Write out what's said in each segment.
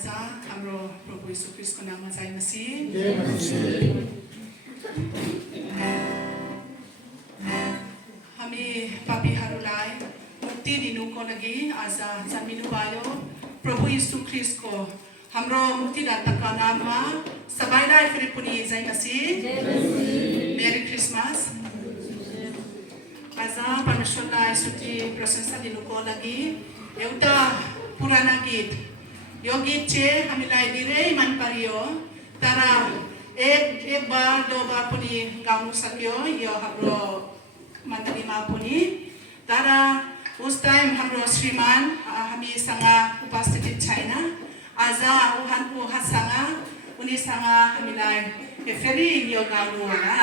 आजा हाम्रो प्रभु यीशु ख्रीष्टको नाममा चाहिँ मसी हामी पापीहरूलाई मुक्ति दिनुको लागि आज जन्मिनुभयो प्रभु यीशु ख्रीष्टको हाम्रो मुक्तिदाताका नाममा सबैलाई फेरि पनि जय मसीह मेरी क्रिसमस आज परमेश्वरलाई स्तुति प्रशंसा दिनुको लागि एउटा पुराना गीत यो गीत चाहिँ हामीलाई धेरै मन पर्यो तर एक बार दो बार पनि गाउन सक्यो यो हाम्रो मण्डलीमा पनि तर उस टाइम हाम्रो श्रीमान हामीसँग उपस्थित छैन आज उनीसँग हामीलाई फेरि यो गाउनु होला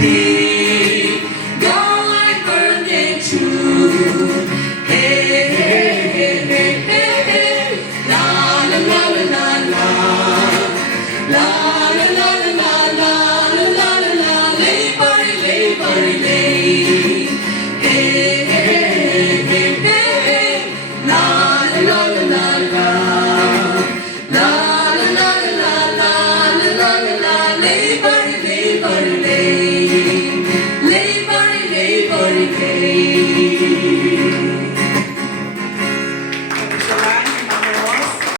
Be